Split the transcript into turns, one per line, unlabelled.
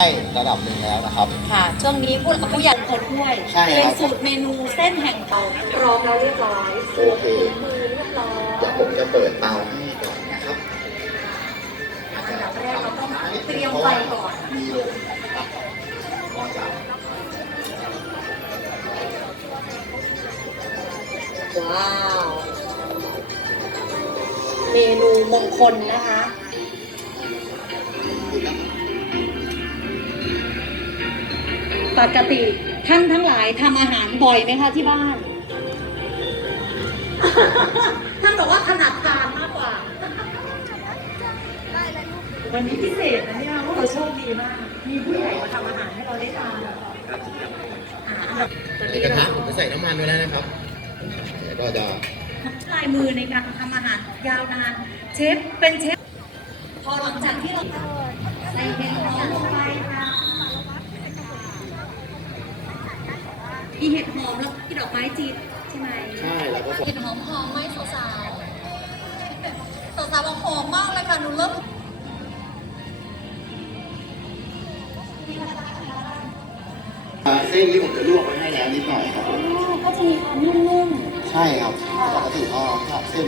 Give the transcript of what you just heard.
ได้ระดับหนึ่งแล้วนะครับ
ค่ะ ช่วงนี้พูดกับผู้ใหญ่คนด้วย
ใช่ครับ
เป็นสูตรเมนูเส้นแห่งเตาพร้อมแล้วเรียบร้อย
โอเค
มือเรียบร้อย
เดี๋ยวผมจะเปิดเตาให้ก่อนนะครับ
อันดับแรกเราต้องเตรียมไฟก่อน
มีลมนะครับก็จะ
ว้าว เมนูมงคลนะคะ ปกติท่านทั้งหลายทำอาหารบ่อยไหมคะที่บ้าน ท่านบอกว่าถนัดทานมากกว่า วันนี้พิเศษนะเนี่ยพวกเราโชคดีมาก มีผู้ใหญ่มาทำอาหารให้เราได้ทานอ่าอันดับ
ในกระทะผมจะใส่น้ำมันไว้แล้วนะครับเดี๋ยวก็จะ
ลายมือในการทำอาหารยาวนาน เชฟเป็นเชฟ พอหลังจากที่เราใส่เห็ดหอมลงไปค่ะ มีเห็ดหอมแล้วมีดอกไม้จีนใช่ไหม
ใช่แล้วก็
เห็ดหอมหอมไหมสาวๆสาวๆบอกหอมมากเลยค่ะหนูเริ่ม
เส้นนี้ผมจะลวกไว้ให้แล้วนิดหน่อยครับ
ก็จะมีความนุ่ม
ใช่ครับปกติก็ถ้าเส้น